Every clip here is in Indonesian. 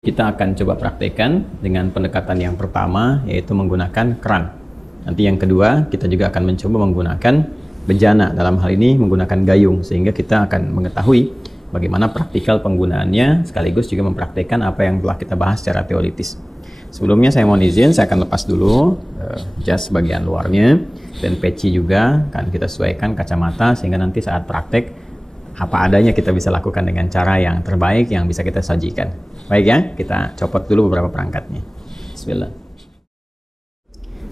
Kita akan coba praktekkan dengan pendekatan yang pertama, yaitu menggunakan keran. Nanti yang kedua, kita juga akan mencoba menggunakan bejana, dalam hal ini menggunakan gayung, sehingga kita akan mengetahui bagaimana praktikal penggunaannya, sekaligus juga mempraktekkan apa yang telah kita bahas secara teoritis. Sebelumnya saya mohon izin, saya akan lepas dulu jas bagian luarnya, dan peci juga akan kita sesuaikan kacamata, sehingga nanti saat praktek apa adanya kita bisa lakukan dengan cara yang terbaik yang bisa kita sajikan. Baik ya, kita copot dulu beberapa perangkatnya. Bismillah.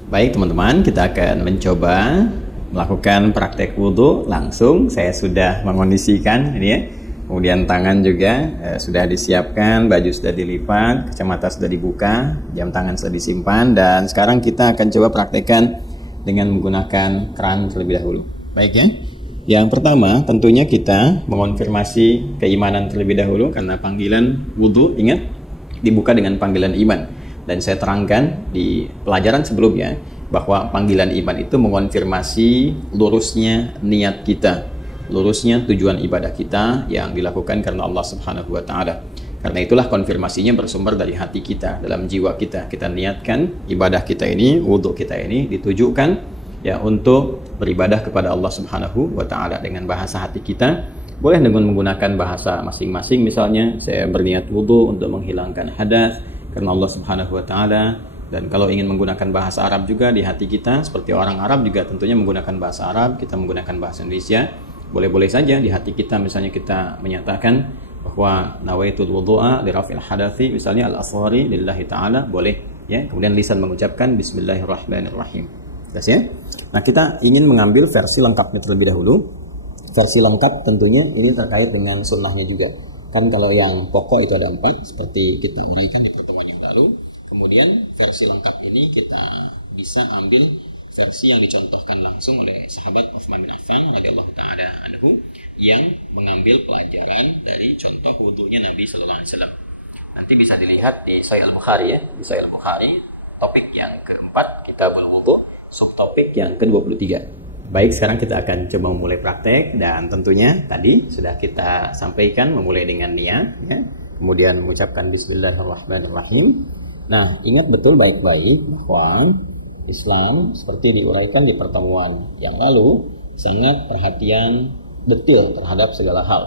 Baik teman-teman, kita akan mencoba melakukan praktek wudhu langsung. Saya sudah mengondisikan ini ya. Kemudian tangan juga sudah disiapkan, baju sudah dilipat, kacamata sudah dibuka, jam tangan sudah disimpan, dan sekarang kita akan coba praktekkan dengan menggunakan keran terlebih dahulu. Baik ya. Yang pertama, tentunya kita mengonfirmasi keimanan terlebih dahulu, karena panggilan wudhu, ingat, dibuka dengan panggilan iman. Dan saya terangkan di pelajaran sebelumnya, bahwa panggilan iman itu mengonfirmasi lurusnya niat kita, lurusnya tujuan ibadah kita yang dilakukan karena Allah Subhanahu wa Ta'ala. Karena itulah konfirmasinya bersumber dari hati kita, dalam jiwa kita. Kita niatkan ibadah kita ini, wudhu kita ini ditujukan ya untuk beribadah kepada Allah Subhanahu wa Ta'ala dengan bahasa hati kita. Boleh dengan menggunakan bahasa masing-masing, misalnya saya berniat wudhu untuk menghilangkan hadas karena Allah Subhanahu wa Ta'ala. Dan kalau ingin menggunakan bahasa Arab juga di hati kita, seperti orang Arab juga tentunya menggunakan bahasa Arab, kita menggunakan bahasa Indonesia, boleh-boleh saja di hati kita. Misalnya kita menyatakan bahwa nawaitul wudhu'a li raf'il hadathi, misalnya al-asghari lillahi ta'ala, boleh ya. Kemudian lisan mengucapkan bismillahirrahmanirrahim. Jelas ya? Nah, kita ingin mengambil versi lengkapnya terlebih dahulu. Versi lengkap tentunya ini terkait dengan sunnahnya juga. Kan kalau yang pokok itu ada 4, seperti kita uraikan di pertemuan yang lalu. Kemudian versi lengkap ini kita bisa ambil versi yang dicontohkan langsung oleh sahabat Utsman bin Affan radhiyallahu taala anhu, yang mengambil pelajaran dari contoh wudunya Nabi sallallahu alaihi wasallam. Nanti bisa dilihat di Sahih Al-Bukhari ya, di Sahih Al-Bukhari, topik yang keempat, Kitabul Wudhu, subtopik yang ke-23. Baik, sekarang kita akan coba memulai praktek, dan tentunya tadi sudah kita sampaikan memulai dengan niat ya. Kemudian mengucapkan bismillahirrahmanirrahim. Nah, ingat betul baik-baik bahwa Islam seperti diuraikan di pertemuan yang lalu sangat perhatian detail terhadap segala hal,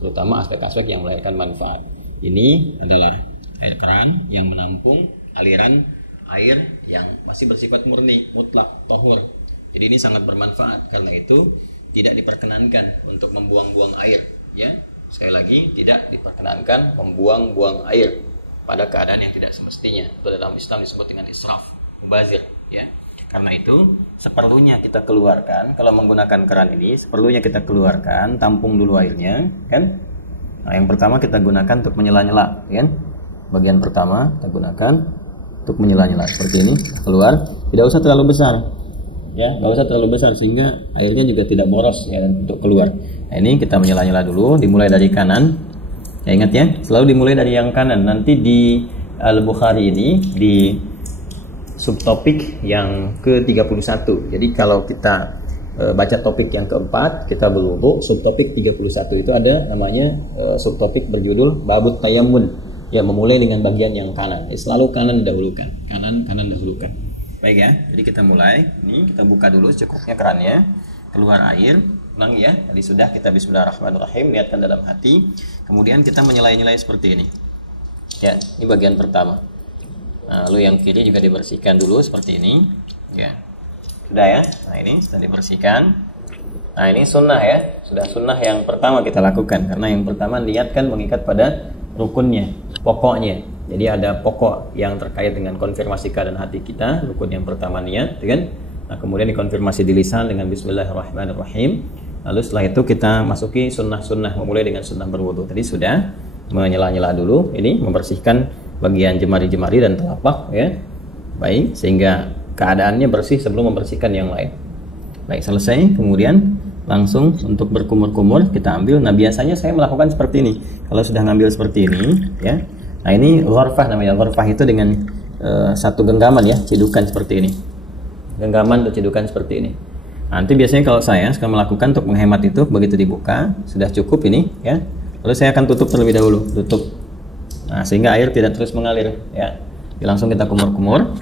terutama aspek-aspek yang melahirkan manfaat. Ini adalah air keran yang menampung aliran air yang masih bersifat murni, mutlak, tohur. Jadi ini sangat bermanfaat. Karena itu tidak diperkenankan untuk membuang-buang air ya. Sekali lagi, tidak diperkenankan membuang-buang air pada keadaan yang tidak semestinya. Itu dalam Islam disebut dengan israf, mubazir ya. Karena itu seperlunya kita keluarkan, kalau menggunakan keran ini seperlunya kita keluarkan, tampung dulu airnya kan. Nah, yang pertama kita gunakan untuk menyela-nyela kan. Bagian pertama kita gunakan untuk menyela-nyela seperti ini, keluar, tidak usah terlalu besar ya, nggak usah terlalu besar sehingga airnya juga tidak boros ya untuk keluar. Nah, ini kita menyela-nyela dulu, dimulai dari kanan ya, ingat ya, selalu dimulai dari yang kanan. Nanti di Al-Bukhari ini di subtopik yang ke-31, jadi kalau kita baca topik yang keempat, kita berwudu, subtopik 31 itu ada namanya subtopik berjudul Babut Tayammun ya, memulai dengan bagian yang kanan. Selalu kanan dahulukan, kanan dahulukan. Baik ya, jadi kita mulai. Ini kita buka dulu secukupnya kerannya, keluar air, ulang ya. Tadi sudah kita bismillahirrahmanirrahim, niatkan dalam hati. Kemudian kita menyela-nyela seperti ini. Ya, ini bagian pertama. Nah, lalu yang kiri juga dibersihkan dulu seperti ini. Ya, sudah ya. Nah, ini sudah dibersihkan. Nah, ini sunnah ya. Sudah sunnah yang pertama kita lakukan, karena yang pertama niatkan mengikat pada rukunnya, pokoknya. Jadi ada pokok yang terkait dengan konfirmasi keadaan hati kita. Rukun yang pertama niat, kan? Nah, kemudian dikonfirmasi di lisan dengan bismillahirrahmanirrahim. Lalu setelah itu kita masuki sunnah-sunnah, memulai dengan sunnah berwudu. Tadi sudah menyela-nyela dulu, ini membersihkan bagian jemari-jemari dan telapak ya. Baik, sehingga keadaannya bersih sebelum membersihkan yang lain. Baik, selesai. Kemudian langsung untuk berkumur-kumur kita ambil. Nah, biasanya saya melakukan seperti ini. Kalau sudah ngambil seperti ini ya. Nah, ini ghurfah namanya. Ghurfah itu dengan satu genggaman ya, cedukan seperti ini. Genggaman atau cedukan seperti ini. Nanti biasanya kalau saya suka melakukan untuk menghemat itu, begitu dibuka sudah cukup ini ya. Lalu saya akan tutup terlebih dahulu, tutup Nah, sehingga air tidak terus mengalir ya. Jadi langsung kita kumur-kumur.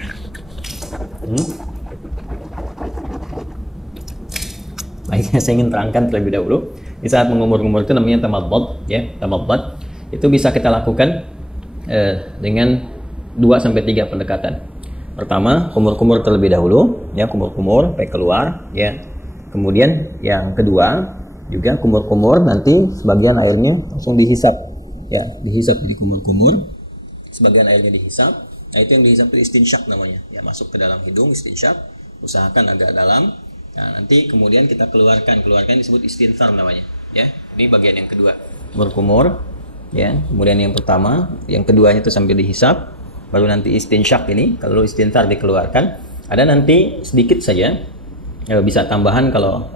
Baik, saya ingin terangkan terlebih dahulu. Di saat mengumur-ngumur itu namanya tamadhad ya. Tamadhad itu bisa kita lakukan dengan 2-3 pendekatan. Pertama, kumur-kumur terlebih dahulu ya, kumur-kumur sampai keluar ya. Kemudian yang kedua juga kumur-kumur, nanti sebagian airnya langsung dihisap ya, dihisap di kumur-kumur, sebagian airnya dihisap. Nah, itu yang dihisap itu istinsyak namanya ya, masuk ke dalam hidung istinsyak, usahakan agak dalam. Nah, nanti kemudian kita keluarkan disebut istinthar namanya ya. Ini bagian yang kedua, kumur-kumur ya. Kemudian yang pertama, yang keduanya itu sambil dihisap, baru nanti istinsyak ini, kalau istinthar dikeluarkan. Ada nanti sedikit saja bisa tambahan kalau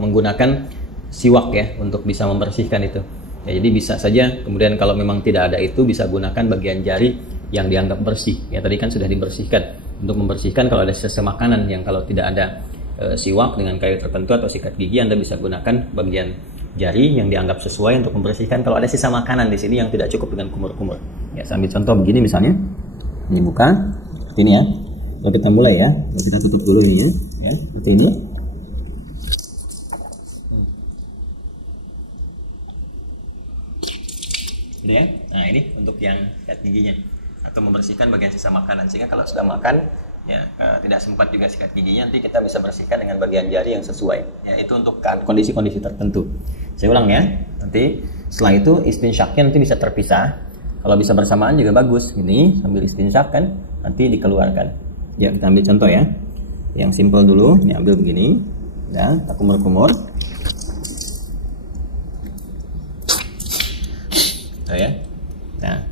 menggunakan siwak ya, untuk bisa membersihkan itu ya. Jadi bisa saja kemudian kalau memang tidak ada itu, bisa gunakan bagian jari yang dianggap bersih ya. Tadi kan sudah dibersihkan, untuk membersihkan kalau ada sisa makanan yang kalau tidak ada siwak dengan kayu tertentu atau sikat gigi, Anda bisa gunakan bagian jari yang dianggap sesuai untuk membersihkan kalau ada sisa makanan di sini yang tidak cukup dengan kumur-kumur ya. Saya ambil contoh begini misalnya, ini buka seperti ini ya. Kalau kita mulai ya, kita tutup dulu ini ya, seperti ini. Gitu ya. Nah, ini untuk yang sikat giginya atau membersihkan bagian sisa makanan, sehingga kalau sudah makan ya tidak sempat juga sikat giginya, nanti kita bisa bersihkan dengan bagian jari yang sesuai ya. Itu untuk kondisi-kondisi tertentu. Saya ulang ya, nanti setelah itu istinsyaknya nanti bisa terpisah, kalau bisa bersamaan juga bagus. Ini sambil istinsyak kan, nanti dikeluarkan ya. Kita ambil contoh ya, yang simple dulu. Ini ambil begini ya, kita kumur-kumur ya. Nah,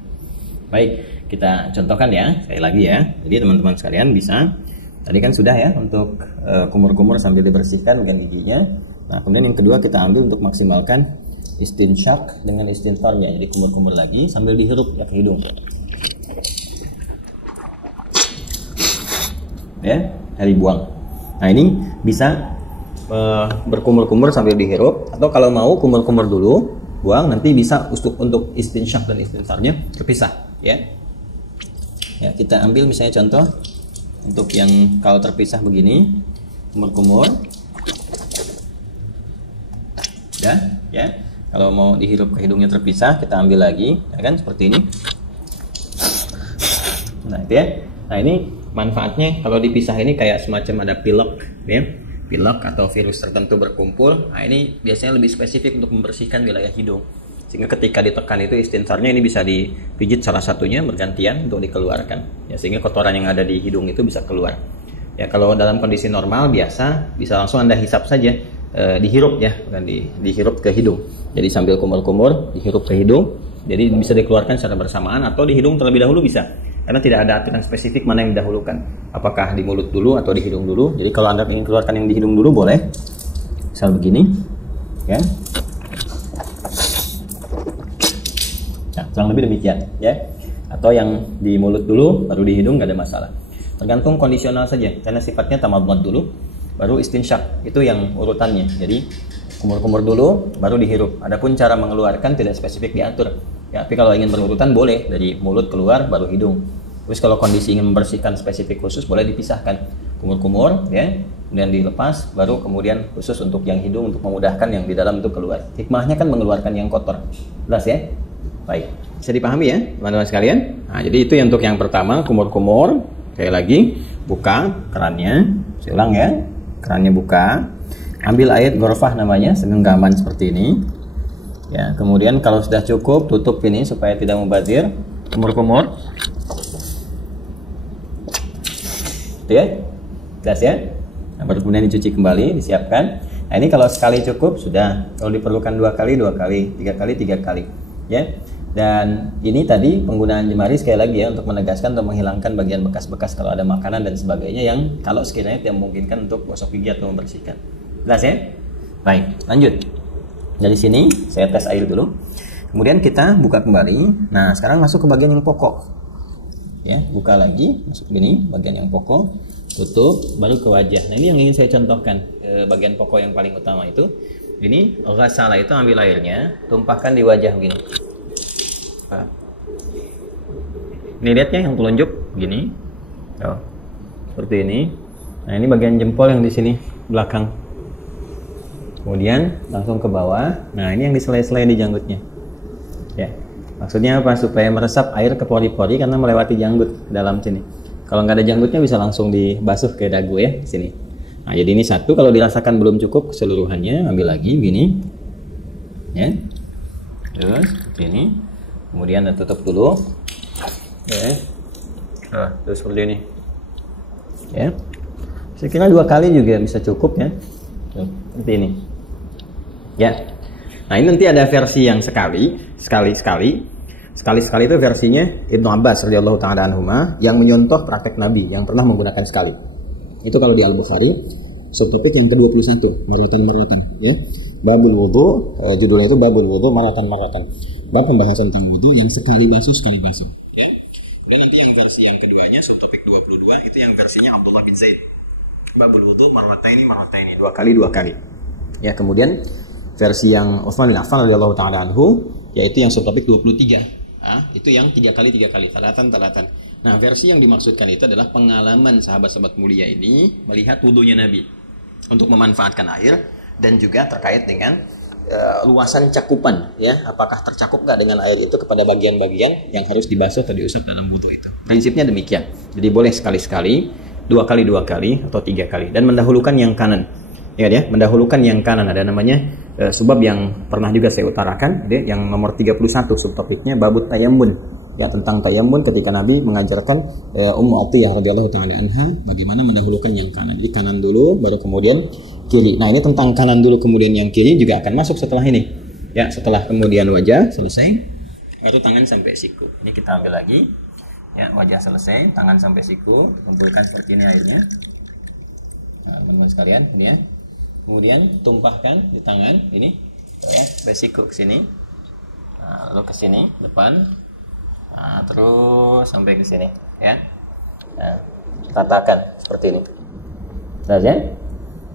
baik, kita contohkan ya, sekali lagi ya. Jadi teman-teman sekalian bisa, tadi kan sudah ya untuk kumur-kumur sambil dibersihkan bagian giginya. Nah, kemudian yang kedua kita ambil untuk maksimalkan istinsyak dengan istintharnya. Jadi kumur-kumur lagi sambil dihirup ya ke hidung ya, dari buang. Nah, ini bisa berkumur-kumur sambil dihirup, atau kalau mau kumur-kumur dulu buang, nanti bisa untuk istinsyak dan istintharnya terpisah ya. Ya, kita ambil misalnya contoh untuk yang kalau terpisah begini, kumur-kumur ya. Kalau mau dihirup ke hidungnya terpisah, kita ambil lagi ya kan, seperti ini. Nah, itu ya. Nah, ini manfaatnya kalau dipisah ini kayak semacam ada pilek ya. Pilek atau virus tertentu berkumpul. Nah, ini biasanya lebih spesifik untuk membersihkan wilayah hidung, sehingga ketika ditekan itu istintharnya ini bisa dipijit salah satunya bergantian untuk dikeluarkan ya, sehingga kotoran yang ada di hidung itu bisa keluar ya. Kalau dalam kondisi normal biasa bisa langsung Anda hisap saja, dihirup ya, bukan dihirup ke hidung. Jadi sambil kumur-kumur dihirup ke hidung, jadi bisa dikeluarkan secara bersamaan atau di hidung terlebih dahulu bisa, karena tidak ada aturan spesifik mana yang didahulukan, apakah di mulut dulu atau di hidung dulu. Jadi kalau Anda ingin keluarkan yang di hidung dulu boleh, misal begini ya. Nah, kurang lebih demikian ya. Atau yang di mulut dulu baru di hidung, nggak ada masalah. Tergantung kondisional saja, karena sifatnya tamadhad dulu baru istinsyak, itu yang urutannya. Jadi kumur-kumur dulu baru dihirup. Adapun cara mengeluarkan tidak spesifik diatur ya, tapi kalau ingin berurutan boleh dari mulut keluar baru hidung. Terus kalau kondisi ingin membersihkan spesifik khusus boleh dipisahkan, kumur-kumur ya, kemudian dilepas, baru kemudian khusus untuk yang hidung untuk memudahkan yang di dalam itu keluar. Hikmahnya kan mengeluarkan yang kotor, jelas ya. Baik, bisa dipahami ya teman-teman sekalian. Nah, jadi itu untuk yang pertama, kumur-kumur. Sekali lagi, buka kerannya. Saya ulang ya, kerannya buka, ambil air ghorfah namanya, segenggaman seperti ini ya. Kemudian kalau sudah cukup, tutup ini supaya tidak mubazir. Kumur-kumur itu ya, jelas ya. Nah, baru kemudian dicuci kembali, disiapkan. Nah, ini kalau sekali cukup sudah, kalau diperlukan 2 kali, 2 kali, 3 kali, 3 kali ya. Dan ini tadi penggunaan jemari sekali lagi ya, untuk menegaskan atau menghilangkan bagian bekas-bekas kalau ada makanan dan sebagainya yang kalau sekiranya tidak memungkinkan untuk gosok gigi atau membersihkan. Jelas ya? Baik, lanjut. Dari sini saya tes air dulu. Kemudian kita buka kembali. Nah, sekarang masuk ke bagian yang pokok. Ya, buka lagi, masuk ini bagian yang pokok, tutup, baru ke wajah. Nah, ini yang ingin saya contohkan, bagian pokok yang paling utama itu. Ini ghasala itu ambil airnya, tumpahkan di wajah begini. Ini lihatnya yang telunjuk gini. Oh, seperti ini. Nah, ini bagian jempol yang di sini belakang. Kemudian langsung ke bawah. Nah, ini yang disela-sela di janggutnya. Ya. Maksudnya apa? Supaya meresap air ke pori-pori karena melewati janggut ke dalam sini. Kalau nggak ada janggutnya bisa langsung dibasuh ke dagu ya di sini. Nah, jadi ini satu, kalau dirasakan belum cukup keseluruhannya, ambil lagi begini. Ya. Terus seperti ini. Kemudian tutup dulu. Ya. Nah, terus seperti ini. Ya. Saya kira 2 kali juga bisa cukup ya. Seperti ini. Ya. Nah, ini nanti ada versi yang sekali itu versinya Ibnu Abbas radhiyallahu taala anhuma yang menyontoh praktek Nabi yang pernah menggunakan sekali. Itu kalau di Al-Bukhari subtopik yang ke-21, maratan ya. Babul wudu, judulnya itu Babul wudu maratan. Bab pembahasan tentang wudu yang sekali basuh ya. Kemudian nanti yang versi yang keduanya subtopik 22 itu yang versinya Abdullah bin Zaid. Babul wudu marataini, 2 kali. Ya, kemudian versi yang Utsman bin Affan radhiyallahu taala anhu yaitu yang subtopik 23. Itu yang 3 kali, talatan. Nah, versi yang dimaksudkan itu adalah pengalaman sahabat-sahabat mulia ini melihat wudunya Nabi untuk memanfaatkan air dan juga terkait dengan luasan cakupan ya, apakah tercakup nggak dengan air itu kepada bagian-bagian yang harus dibasuh atau diusap dalam wudu itu. Prinsipnya demikian. Jadi boleh sekali-sekali, 2 kali atau 3 kali dan mendahulukan yang kanan. Ya, mendahulukan yang kanan ada namanya sebab yang pernah juga saya utarakan, yang nomor 31 subtopiknya babut tayammun. Ya, tentang tayammun ketika Nabi mengajarkan Ummu Atiyah radhiyallahu taala anha bagaimana mendahulukan yang kanan. Jadi kanan dulu baru kemudian kiri. Nah, ini tentang kanan dulu kemudian yang kiri juga akan masuk setelah ini. Ya, setelah kemudian wajah selesai baru tangan sampai siku. Ini kita ambil lagi. Ya, wajah selesai, tangan sampai siku, kumpulkan seperti ini airnya. Nah, teman-teman sekalian, ini ya. Kemudian tumpahkan di tangan ini sampai siku ke sini. Nah, lalu ke sini depan. Nah, terus sampai ke sini ya. Nah, ratakan seperti ini. Jelas ya?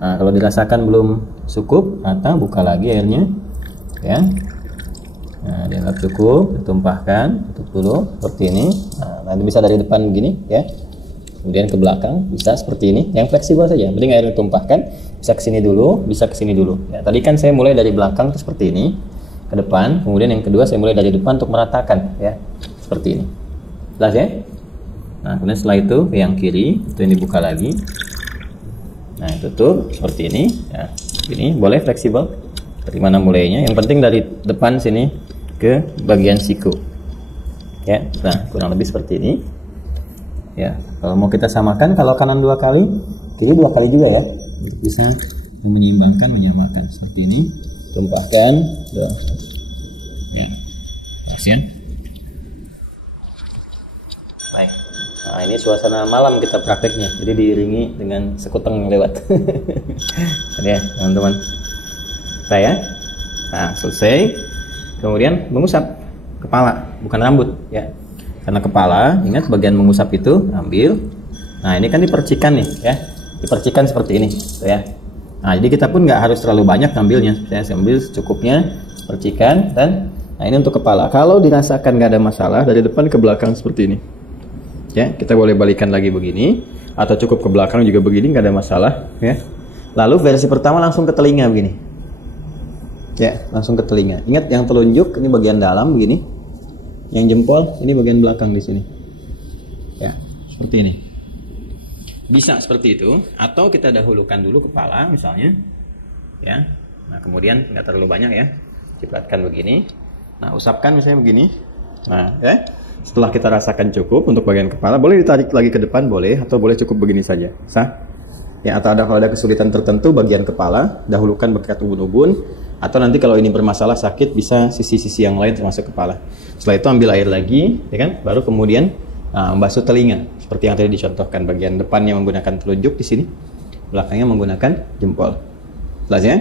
Nah, kalau dirasakan belum cukup, rata, buka lagi airnya. Ya. Nah, dianggap cukup, ditumpahkan, tutup dulu seperti ini. Nah, nanti bisa dari depan begini ya. Kemudian ke belakang bisa seperti ini, yang fleksibel saja. Penting air ditumpahkan, bisa ke sini dulu, bisa ke sini dulu. Ya, tadi kan saya mulai dari belakang itu seperti ini, ke depan. Kemudian yang kedua saya mulai dari depan untuk meratakan, ya, seperti ini. Jelas ya? Nah, kemudian setelah itu yang kiri itu ini buka lagi. Nah, tutup seperti ini. Ya, ini boleh fleksibel. Dari mana mulainya? Yang penting dari depan sini ke bagian siku. Ya, nah kurang lebih seperti ini. Ya, kalau mau kita samakan, kalau kanan 2 kali, kiri 2 kali juga ya. Bisa menyeimbangkan, menyamakan seperti ini. Tumpahkan. Ya, kasihan. Baik. Nah, ini suasana malam kita prakteknya. Jadi diiringi dengan sekuteng lewat. Ya, teman-teman. Saya. Nah, selesai. Kemudian mengusap kepala, bukan rambut, ya. Karena kepala, ingat bagian mengusap itu ambil. Nah, ini kan dipercikan nih, ya. Dipercikan seperti ini, ya. Nah, jadi kita pun nggak harus terlalu banyak ngambilnya. Saya ambil secukupnya, percikan, dan nah ini untuk kepala. Kalau dirasakan nggak ada masalah, dari depan ke belakang seperti ini. Ya, kita boleh balikan lagi begini, atau cukup ke belakang juga begini, nggak ada masalah, ya. Lalu versi pertama langsung ke telinga begini. Ya, langsung ke telinga. Ingat yang telunjuk ini bagian dalam begini. Yang jempol ini bagian belakang di sini. Ya, seperti ini. Bisa seperti itu, atau kita dahulukan dulu kepala misalnya. Ya. Nah, kemudian nggak terlalu banyak ya. Cipratkan begini. Nah, usapkan misalnya begini. Nah, ya. Setelah kita rasakan cukup untuk bagian kepala, boleh ditarik lagi ke depan boleh, atau boleh cukup begini saja. Sah? Ya, atau kalau ada kesulitan tertentu bagian kepala, dahulukan berkat ubun-ubun, atau nanti kalau ini bermasalah sakit bisa sisi-sisi yang lain termasuk kepala. Setelah itu ambil air lagi, ya kan? Baru kemudian membasuh telinga seperti yang tadi dicontohkan, bagian depannya menggunakan telunjuk di sini, belakangnya menggunakan jempol. Jelas ya?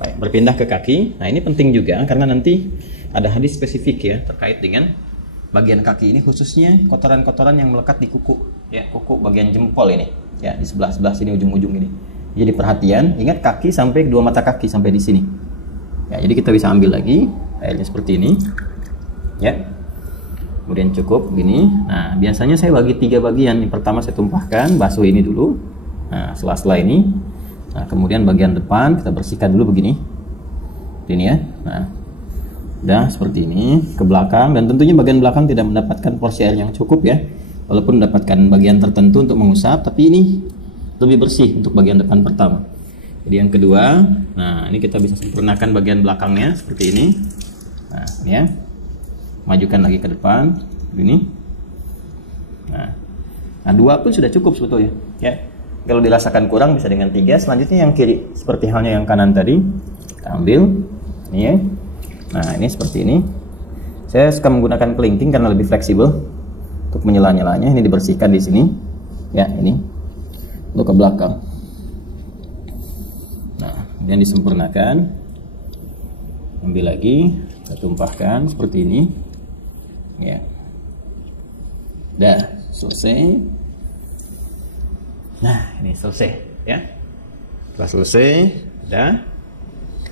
Baik, berpindah ke kaki. Nah, ini penting juga karena nanti ada hadis spesifik ya terkait dengan bagian kaki ini, khususnya kotoran-kotoran yang melekat di kuku, ya, kuku bagian jempol ini, ya, di sebelah-sebelah sini ujung-ujung ini. Jadi perhatian, ingat kaki sampai 2 mata kaki sampai di sini. Ya, jadi kita bisa ambil lagi airnya seperti ini. Ya. Kemudian cukup gini. Nah, biasanya saya bagi 3 bagian. Yang pertama saya tumpahkan, basuh ini dulu. Nah, sela-sela ini. Nah, kemudian bagian depan kita bersihkan dulu begini. Ini ya. Nah, udah seperti ini ke belakang, dan tentunya bagian belakang tidak mendapatkan porsi air yang cukup ya. Walaupun mendapatkan bagian tertentu untuk mengusap, tapi ini lebih bersih untuk bagian depan pertama. Jadi yang kedua, nah ini kita bisa sempurnakan bagian belakangnya seperti ini. Nah, ini ya. Majukan lagi ke depan ini. Nah, 2 pun sudah cukup sebetulnya ya. Kalau dirasakan kurang bisa dengan 3. Selanjutnya yang kiri seperti halnya yang kanan tadi, kita ambil ini ya. Nah, ini seperti ini. Saya suka menggunakan kelingking karena lebih fleksibel untuk menyela-nyelanya. Ini dibersihkan di sini ya, ini untuk ke belakang. Nah, kemudian disempurnakan, ambil lagi, kita tumpahkan seperti ini. Ya, udah selesai. Nah, ini selesai ya. Setelah selesai, udah,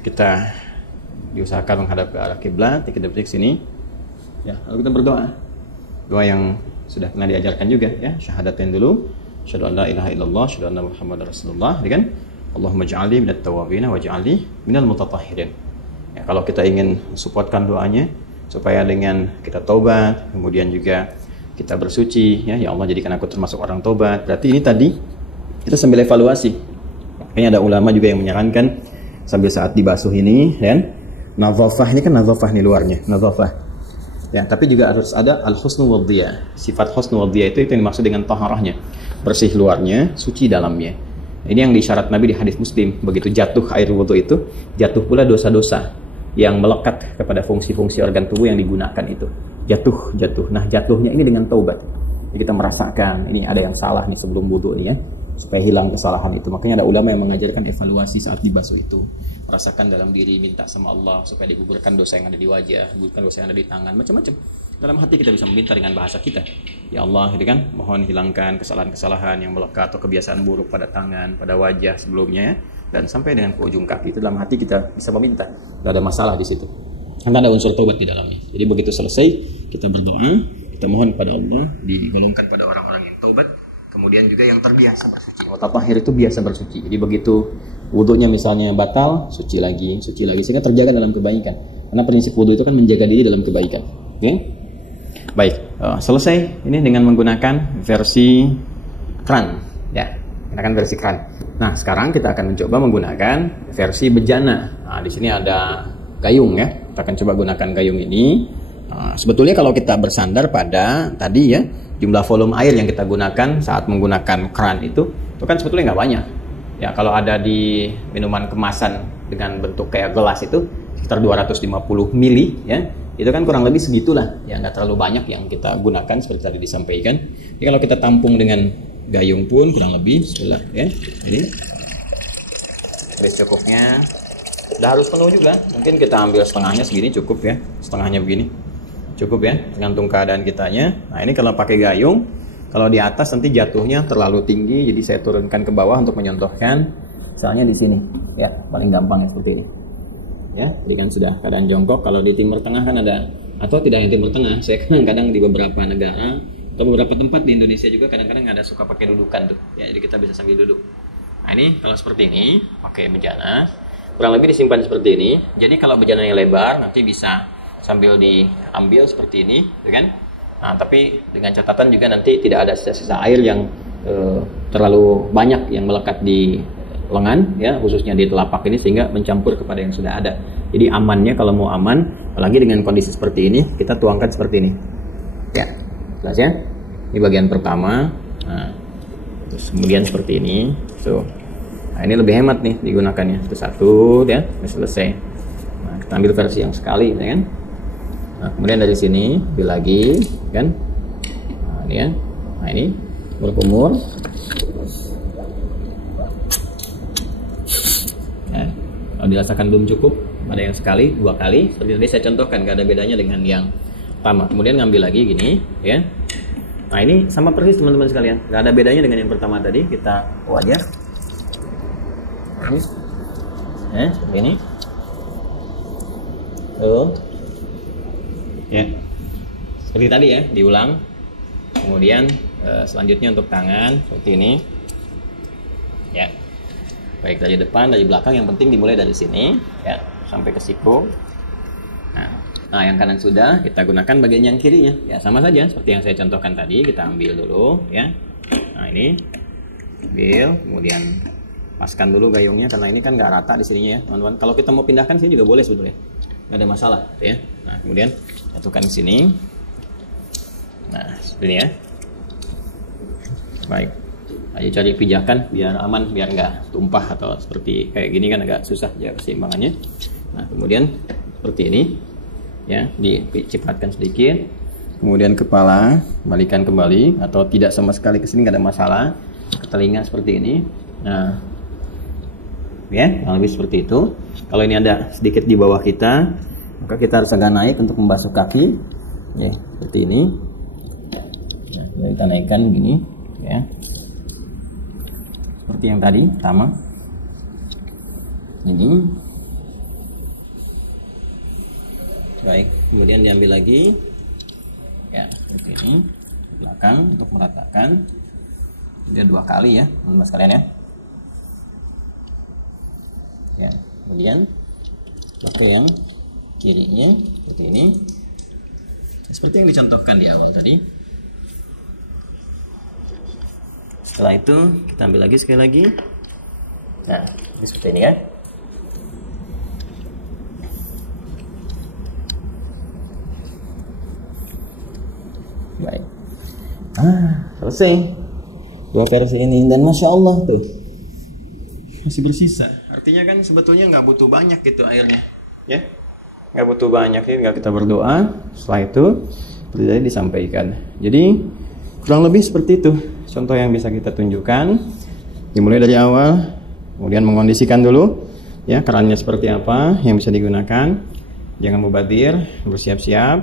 kita diusahakan menghadap ke arah kiblat, 3 detik sini. Ya, lalu kita berdoa. Doa yang sudah pernah diajarkan juga ya, syahadatain dulu. Asyhadu an la ilaha illallah, asyhadu anna Muhammadar Rasulullah, kan? Allahumma ja'alni minat tawwabin waj'alni minal mutatahhirin. Ya, kalau kita ingin supportkan doanya supaya dengan kita taubat, kemudian juga kita bersuci ya, ya Allah jadikan aku termasuk orang taubat. Berarti ini tadi kita sambil evaluasi. Makanya ada ulama juga yang menyarankan sambil saat dibasuh ini kan, nadhafah ini kan nadhafah nih luarnya, nadhafah. Ya, tapi juga harus ada al-husnu wadhiya. Sifat husnu wadhiya itu yang dimaksud dengan taharahnya. Bersih luarnya, suci dalamnya. Ini yang disyarat Nabi di hadis Muslim. Begitu jatuh air wudu itu, jatuh pula dosa-dosa yang melekat kepada fungsi-fungsi organ tubuh yang digunakan itu. Jatuh. Nah, jatuhnya ini dengan taubat. Jadi kita merasakan ini ada yang salah nih sebelum wudu nih ya, supaya hilang kesalahan itu. Makanya ada ulama yang mengajarkan evaluasi saat dibasuh itu. Rasakan dalam diri, minta sama Allah supaya digugurkan dosa yang ada di wajah, gugurkan dosa yang ada di tangan, macam-macam. Dalam hati kita bisa meminta dengan bahasa kita. Ya Allah, gitu kan, mohon hilangkan kesalahan-kesalahan yang melekat atau kebiasaan buruk pada tangan, pada wajah sebelumnya, dan sampai dengan ke ujung kaki. Itu dalam hati kita bisa meminta. Tidak ada masalah di situ. Karena ada unsur taubat di dalamnya. Jadi begitu selesai, kita berdoa, kita mohon pada Allah, digolongkan pada orang-orang yang taubat. Kemudian juga yang terbiasa bersuci. Mutatahhir itu biasa bersuci. Jadi begitu wudunya misalnya batal, suci lagi, sehingga terjaga dalam kebaikan. Karena prinsip wudu itu kan menjaga diri dalam kebaikan. Oke? Baik, selesai ini dengan menggunakan versi kran. Ya, gunakan versi kran. Nah, sekarang kita akan mencoba menggunakan versi bejana. Nah, di sini ada gayung ya. Kita akan coba gunakan gayung ini. Sebetulnya kalau kita bersandar pada tadi ya, jumlah volume air yang kita gunakan saat menggunakan kran itu kan sebetulnya nggak banyak. Ya, kalau ada di minuman kemasan dengan bentuk kayak gelas itu sekitar 250 mili ya, itu kan kurang lebih segitulah. Ya, nggak terlalu banyak yang kita gunakan seperti tadi disampaikan. Jadi kalau kita tampung dengan gayung pun kurang lebih bismillah ya. Jadi cukupnya. Udah harus penuh juga. Mungkin kita ambil setengahnya segini cukup ya. Setengahnya begini. Cukup ya, tergantung keadaan kitanya. Nah, ini kalau pakai gayung, kalau di atas nanti jatuhnya terlalu tinggi, jadi saya turunkan ke bawah untuk menyontohkan. Misalnya di sini, ya paling gampang ya seperti ini. Ya, jadi kan sudah keadaan jongkok. Kalau di Timur Tengah kan ada, atau tidak yang Timur Tengah, saya kadang-kadang di beberapa negara atau beberapa tempat di Indonesia juga kadang-kadang ada suka pakai dudukan tuh. Ya, jadi kita bisa sambil duduk. Nah, ini kalau seperti ini, pakai bejana, kurang lebih disimpan seperti ini. Jadi kalau bejananya lebar, nanti bisa sambil diambil seperti ini, kan? Nah, tapi dengan catatan juga nanti tidak ada sisa-sisa air yang terlalu banyak yang melekat di lengan, ya, khususnya di telapak ini sehingga mencampur kepada yang sudah ada. Jadi amannya kalau mau aman, apalagi dengan kondisi seperti ini, kita tuangkan seperti ini. Ya, jelas ya? Ini bagian pertama. Nah, terus kemudian seperti ini. So, nah, ini lebih hemat nih digunakannya. Itu satu, ya, selesai. Nah, kita ambil versi yang sekali, ya kan? Nah, kemudian dari sini ambil lagi kan, nah, ini ya, nah ini kumur ya, kalau dirasakan belum cukup ada yang sekali, 2 kali seperti tadi saya contohkan, gak ada bedanya dengan yang pertama. Kemudian ngambil lagi gini ya, nah ini sama persis teman-teman sekalian, gak ada bedanya dengan yang pertama tadi. Kita wajah seperti ini tuh ya, Seperti tadi ya, diulang. Kemudian selanjutnya untuk tangan seperti ini. Ya. Baik dari depan, dari belakang, yang penting dimulai dari sini ya, sampai ke siku. Nah, yang kanan sudah, kita gunakan bagian yang kirinya. Ya, sama saja seperti yang saya contohkan tadi, kita ambil dulu ya. Nah, ini ambil, kemudian paskan dulu gayungnya karena ini kan nggak rata di sininya ya, teman-teman. Kalau kita mau pindahkan sini juga boleh sebetulnya. Nggak ada masalah ya. Nah, kemudian satukan di sini. Nah, seperti ini ya. Baik. Ayo cari pijakan biar aman, biar nggak tumpah atau seperti kayak gini kan agak susah ya keseimbangannya. Nah, kemudian seperti ini ya, dicipratkan sedikit. Kemudian kepala balikan kembali atau tidak sama sekali ke sini, nggak ada masalah. Ke telinga seperti ini. Nah, ya, kurang lebih seperti itu. Kalau ini ada sedikit di bawah kita, maka kita harus agak naik untuk membasuh kaki. Ya, seperti ini. Nah, kita naikkan begini ya. Seperti yang tadi, sama. Ini. Baik, kemudian diambil lagi. Ya, seperti ini. Ke belakang untuk meratakan. Dia 2 kali ya, teman-teman sekalian ya. Ya, kemudian pakai yang kirinya seperti ini. Seperti yang dicontohkan di awal tadi. Setelah itu kita ambil lagi sekali lagi. Nah, ini seperti ini ya. Baik. Selesai 2 versi ini, dan masya Allah tuh masih bersisa. Artinya kan sebetulnya nggak butuh banyak gitu airnya, ya. Nggak butuh banyak ya, nggak kita berdoa. Setelah itu seperti tadi disampaikan. Jadi kurang lebih seperti itu contoh yang bisa kita tunjukkan. Dimulai dari awal, kemudian mengkondisikan dulu ya kerannya seperti apa yang bisa digunakan. Jangan mubadir, bersiap-siap.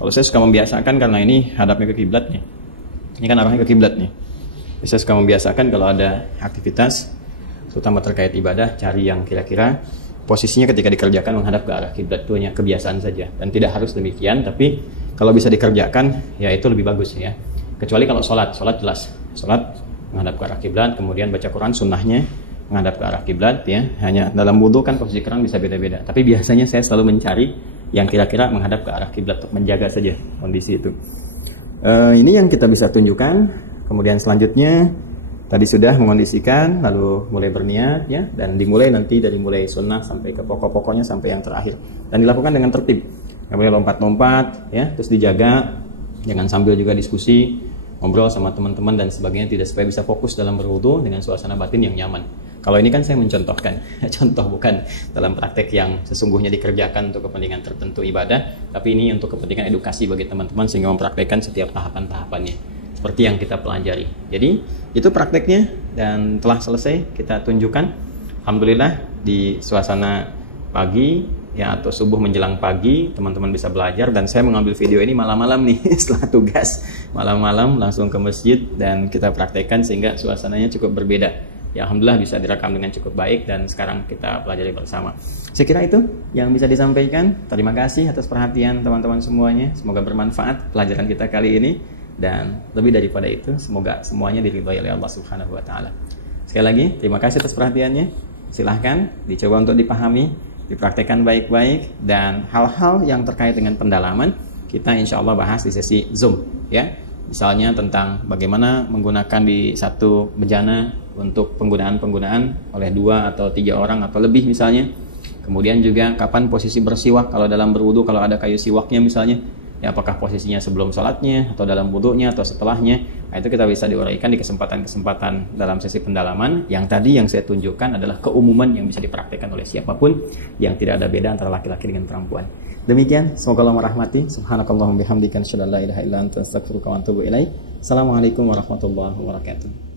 Kalau saya suka membiasakan karena ini hadapnya ke kiblat nih. Ini kan arahnya ke kiblat nih. Saya suka membiasakan kalau ada aktivitas terutama terkait ibadah, cari yang kira-kira posisinya ketika dikerjakan menghadap ke arah kiblat. Itu hanya kebiasaan saja dan tidak harus demikian, tapi kalau bisa dikerjakan ya itu lebih bagus ya. Kecuali kalau sholat jelas, sholat menghadap ke arah kiblat, kemudian baca Quran sunnahnya menghadap ke arah kiblat ya. Hanya dalam wudhu kan posisi keran bisa beda-beda, tapi biasanya saya selalu mencari yang kira-kira menghadap ke arah kiblat untuk menjaga saja kondisi itu. Ini yang kita bisa tunjukkan. Kemudian selanjutnya tadi sudah mengondisikan, lalu mulai berniat ya, dan dimulai nanti dari mulai sunnah sampai ke pokok-pokoknya sampai yang terakhir, dan dilakukan dengan tertib, nggak boleh lompat-lompat ya, terus dijaga, jangan sambil juga diskusi, ngobrol sama teman-teman dan sebagainya, tidak, supaya bisa fokus dalam berwudu dengan suasana batin yang nyaman. Kalau ini kan saya mencontohkan, contoh bukan dalam praktek yang sesungguhnya dikerjakan untuk kepentingan tertentu ibadah, tapi ini untuk kepentingan edukasi bagi teman-teman sehingga mempraktekkan setiap tahapan-tahapannya seperti yang kita pelajari. Jadi itu prakteknya dan telah selesai kita tunjukkan. Alhamdulillah di suasana pagi ya, atau subuh menjelang pagi teman-teman bisa belajar, dan saya mengambil video ini malam-malam nih setelah tugas, malam-malam langsung ke masjid dan kita praktekkan sehingga suasananya cukup berbeda. Ya, alhamdulillah bisa direkam dengan cukup baik dan sekarang kita pelajari bersama. Saya kira itu yang bisa disampaikan. Terima kasih atas perhatian teman-teman semuanya. Semoga bermanfaat pelajaran kita kali ini, dan lebih daripada itu semoga semuanya diridhai oleh Allah Subhanahu wa taala. Sekali lagi terima kasih atas perhatiannya. Silahkan dicoba untuk dipahami, dipraktekkan baik-baik, dan hal-hal yang terkait dengan pendalaman kita insya Allah bahas di sesi Zoom ya. Misalnya tentang bagaimana menggunakan di satu bejana untuk penggunaan oleh 2 atau 3 orang atau lebih misalnya. Kemudian juga kapan posisi bersiwak kalau dalam berwudu, kalau ada kayu siwaknya misalnya, ya apakah posisinya sebelum sholatnya atau dalam wudunya atau setelahnya. Nah, itu kita bisa diuraikan di kesempatan-kesempatan dalam sesi pendalaman. Yang tadi yang saya tunjukkan adalah keumuman yang bisa dipraktekkan oleh siapapun, yang tidak ada beda antara laki-laki dengan perempuan. Demikian, semoga Allah merahmati. Subhanakallahumma bihamdika asyhadu an la ilaha illa anta astaghfiruka wa atubu ilaik. Assalamualaikum warahmatullahi wabarakatuh.